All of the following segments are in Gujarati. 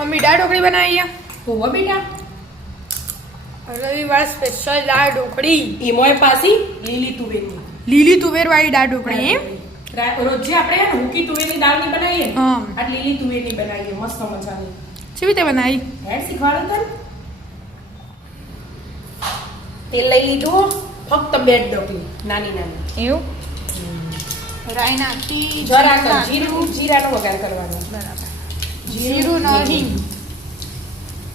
મમ્મી દાળ ઢોકળી બનાવી હોવા બેટા રવિવાર સ્પેશિયલ દાળ ઢોકળી એમોય પાછી લીલી તુવેરની લીલી તુવેર વાળી દાળ ઢોકળી એમ રોજે આપણે હુકી તુવેરની દાળની બનાવીએ ને હા. આ લીલી તુવેરની બનાવીએ મસ્ત મજાની કેવી રીતે બનાવી હેડ શીખવાડો તને તેલ લઈ લીધું ફક્ત 2 ડોકલી નાની નાની એવું રાઈ નાખી જરા જીરાનો વઘાર કરવાનો બરાબર જીરું નહીં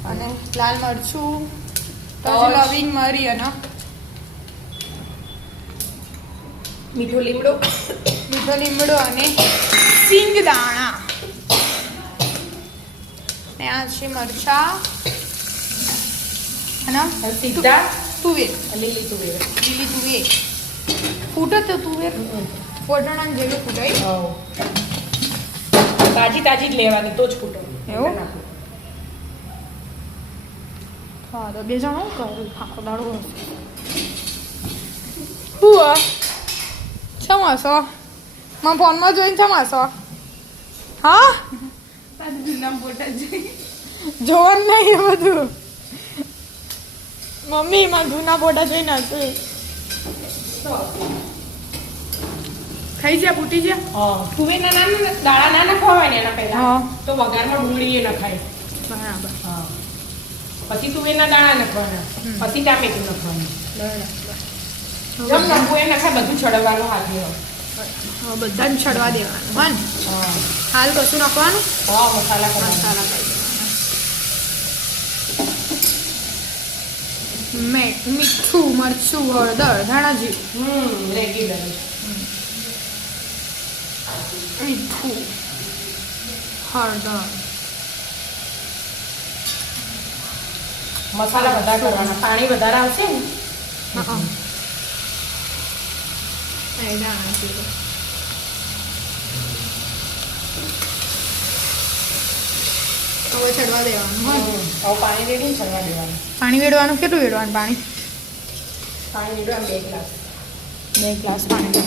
અને લાલ મરચું પછી લવિંગ મરી અને મીઠો લીમડો મીઠો લીમડો અને સિંગ દાણા ને આ છે મરચા અને સીધા તુવેર લીલી તુવેર લીલી તુવેર ફૂટે તો તુવેર ફોટણા જેવું ફૂટાય તાજી તાજી જ લેવાની તો જ ફૂટે એવું? હા તો બે જણ કરું આખો દાડો હું છમ હશો મારા ફોનમાં જોઈને છમ હશો હા જોવાનું નહીં એ બધું મમ્મી માં જૂના ફોટા જોઈને હશે ખાઈ ગયા ફૂટી ગયા તુવેરના નાના દાણા ના નખાવાય ને એના પહેલા હા. તો વઘારમાં ડુંગળી એ નખાય બરાબર પછી તુવેરના દાણા નખવાના પછી ટામેટું નખવાનું જમ નખવું એ નખાય બધું છડવાનું હાથે હવે બધાને છડવા દેવાનું હા ને? હાલ કશું નાખવાનું હા મસાલા કરવાના મસાલા કરી દેવાના મીઠું મરચું હળદર ધાણા જીરું રેગ્યુલર મીઠું હળદર મસાલા વધારે કરવાના પાણી વધારે આવશે ને ધાણા જીરું હવે ચડવા દેવાનું હા હવે પાણી રેડીને ચડવા દેવાનું પાણી વેડવાનું કેટલું વેડવાનું પાણી પાણી રેડવાનું 2 ગ્લાસ 2 ગ્લાસ પાણી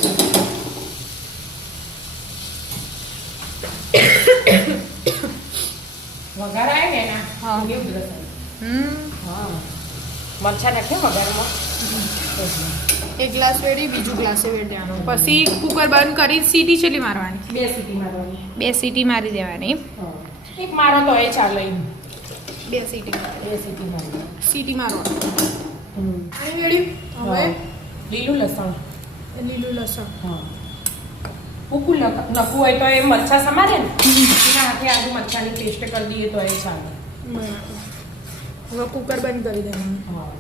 વઘાર આવે ને એના હા. એ ઉધરસ આવે. હા મરચા નાખ્યો વઘારમાં 1 ગ્લાસ વેડી બીજું ગ્લાસે વેડી દેવાનું પછી કુકર બંધ કરી સીટી છેલ્લી મારવાની 2 સીટી મારવાની 2 સીટી મારી દેવાની એક મારો તો એ ચાલે 2 સીટી 2 સીટી મારી સીટી મારવાની પાણી વેડી હવે લીલું લસણ લીલું લસણ હા ઉકું નખવું હોય તો એ મરચા સમારે ને એના હાથે આજુ મરચાની પેસ્ટ કરી દઈએ તો એ ચાલે બરાબર હવે કુકર બંધ કરી દેવાનું હા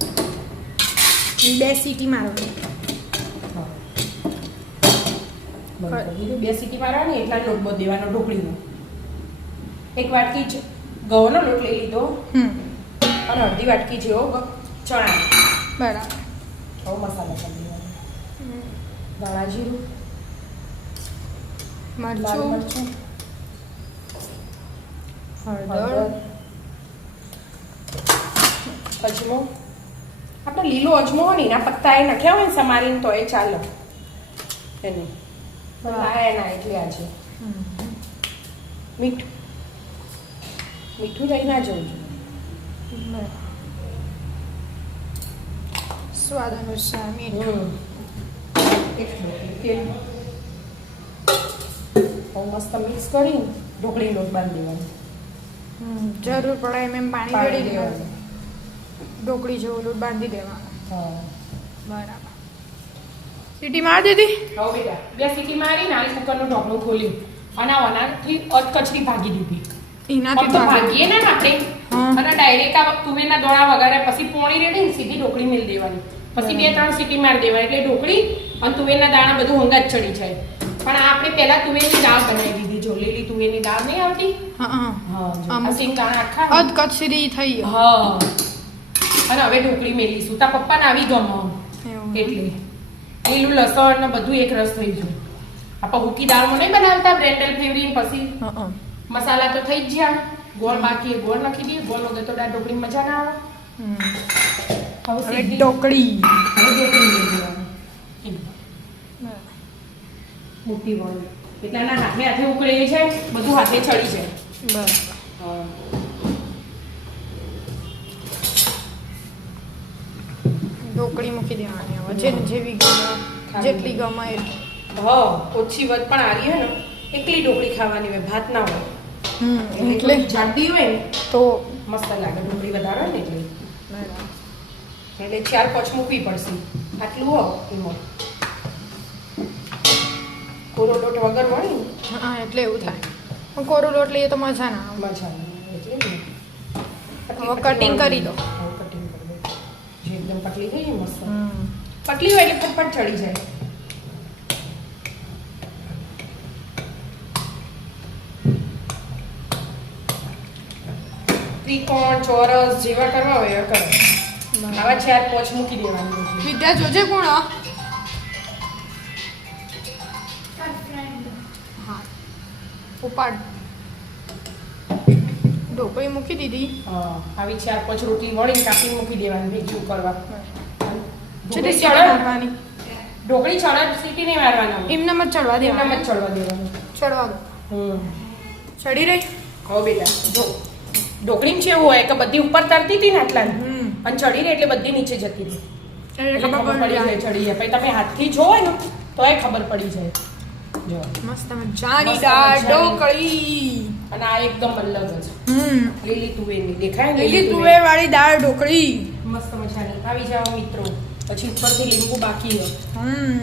2 સીટી મારવાની હા બંધ કરી દીધું. 2 સીટી મારવાની એટલા લોટ બહુ દેવાનો ઢોકળીનો 1 વાટકી જ ઘઉંનો લોટ લઈ લીધો અને અડધી વાટકી જેવો ચણા બરાબર હવે મસાલા કરી દેવાનો ધાણા જીરું લાલ મરચું મરચું હળદર અજમો આપણે લીલો અજમો હોય ને એના પત્તા એ નાખ્યા હોય ને સમારીને તો એ ચાલે એને લાયા એના એટલે આજે મીઠું રહી ના જવું જોઈએ સ્વાદ અનુસાર મીઠું એક ડોકી તેલ હવે મસ્ત મિક્સ કરી ઢોકળી લોટ બાંધી દેવાનો જરૂર પડે એમ પાણી પાણી રેડી દેવાનું. દેવાનું ઢોકળી જેવું લોટ બાંધી દેવાનો હા બરાબર સીટી માર દીધી હવે બેટા 2 સીટી મારી નાની કુકરનું ઢોકળું ખોલ્યું અને આ વનાથી કચરી ભાગી દીધી એનાથી તો ભાગીએ ને આપણે હા. અને ડાયરેક્ટ આ તુવેરના દોણા વગાડે પછી પોણી રેડી ને સીધી ઢોકળી મેલ દેવાની પછી 2-3 સીટી મારી દેવાની એટલે ઢોકળી અને તુવેરના દાણા બધું હંગાત ચડી જાય પણ આપણે પહેલા તુવેરની દાળ બનાવી દીધી જો લીલી તુવેરની દાળ નહીં આવતી હા આ સિંગ દાણા આખા અધ કચરી થઈ ગઈ હા અને હવે ઢોકળી મેલીશું તા પપ્પાને આવી ગમો એવું. એટલે લીલું લસણ ને બધું એક રસ થઈ ગયું આપણે હુકી દાળમાં નહીં બનાવતા બ્રેન્ડલ ફેવરીને પછી મસાલા તો થઈ જ ગયા ગોળ બાકી એ ગોળ નાખી દઈએ ગોળ વગર તો દાળ ઢોકળી મજા ના આવે હવે હવે સીધી ઢોકળી હવે ઢોકળી લઈ દેવાની મોટી વળી એટલે આના હાથે હાથે ઉકળે છે બધું હાથે ચડી જાય બરાબર હા ઢોકળી મૂકી દેવાની હવે જેને જેવી ગમે જેટલી ગમે એટલી. હા ઓછી વધ પણ આરી હે ને એકલી ઢોકળી ખાવાની હોય ભાત ના હોય એટલે જાડી હોય ને તો મસ્ત લાગે ઢોકળી વધારે હોય ને એટલે બરાબર. એટલે 4-5 મૂકવી પડશે આટલું હો એમાં કોરો લોટ વગર વળી ને હા એટલે એવું થાય પણ કોરો લોટ લઈએ તો મજા ના આવે. મજા આવે એટલે ને હવે કટિંગ કરી દો. હવે કટિંગ કરી દો જે એકદમ પતલી થઈ જાય મસ્ત હમ. પતલી હોય એટલે ફટફટ ચડી જાય ત્રિકોણ ચોરસ જેવા કરવા હોય એવા કરો આવા 4-5 મૂકી દેવાનું છે વિદ્યા જોજે કોણ હા ઉપાડ ઢોકળી મૂકી દીધી. આવી 4-5 રોટલી વળી કાપી મૂકી દેવાની ભેગી કરવા છેલ્લે સીટી મારવાની. ઢોકળી ચણા સીટી નહીં મારવાના એમનામ જ ચડવા એમનામ દેવાના. જ ચડવા દેવાનું ચડવા દો. ચડી રહી. હવે બેટા જો ઢોકળી છે એવું હોય કે બધી ઉપર તરતી હતી ને આટલા હમ. અને ચડી રહી એટલે બધી નીચે જતી રહી એટલે એટલે ખબર ખબર પડી પડી જાય ચડી જાય પછી તમે હાથથી જોવો ને તોય ખબર પડી જાય જો મસ્ત મજાની મસ્ત દાળ મજાની. ઢોકળી. અને આ એકદમ અલગ જ હમ લીલી તુવેરની દેખાય ને લીલી તુવેર વાળી દાળ ઢોકળી. મસ્ત મજાની આવી જાઓ મિત્રો પછી ઉપરથી લીંબુ બાકી હોય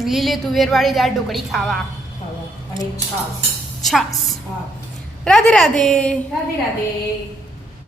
લીલી તુવેર વાળી દાળ ઢોકળી ખાવા. ખાવા અને છાશ છાસ. હા રાધે રાધે. રાધે રાધે